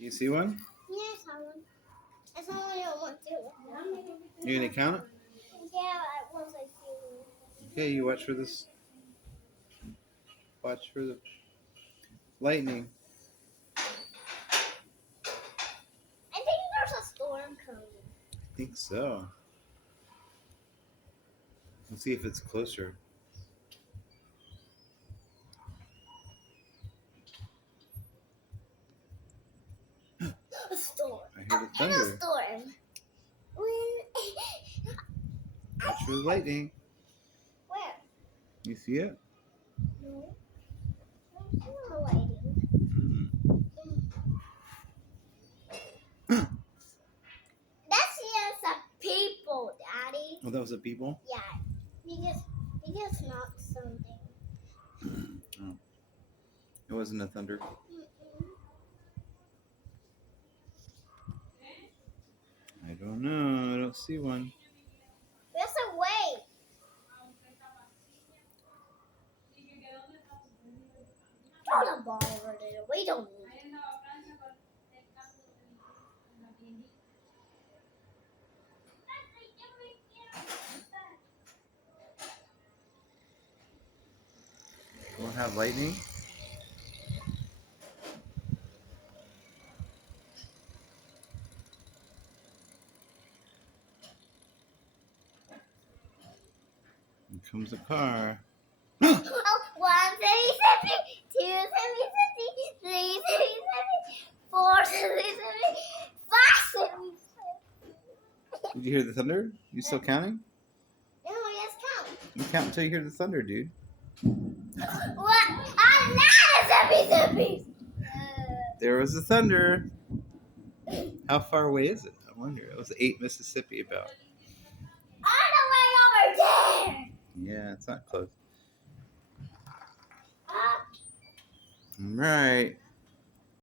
Do you see one? Yeah, I saw one. I saw only one too. You gonna count it? Yeah, once I see one. Okay, you watch for this. Watch for the lightning. I think there's a storm coming. I think so. Let's see if it's closer. A storm. I hear the And thunder. a storm. Watch for the lightning. Where? You see it? No. There's no lighting. That's just a people, Daddy. Oh, that was a people? Yeah. He just knocked something. Oh. It wasn't a thunder. I don't know. I don't see one. There's a way. Throw the ball over there. We don't need it. We'll have lightning. Here comes a car. Oh, 1, 7, 2, 7, 3, 7, 4, 7, 5, 7. Did you hear the thunder? You still counting? No, yes, count. You count until you hear the thunder, dude. What? I'm not a zippy. There was the thunder. How far away is it? I wonder. It was 8 Mississippi about. All the way over there. Yeah, it's not close. Uh, All right.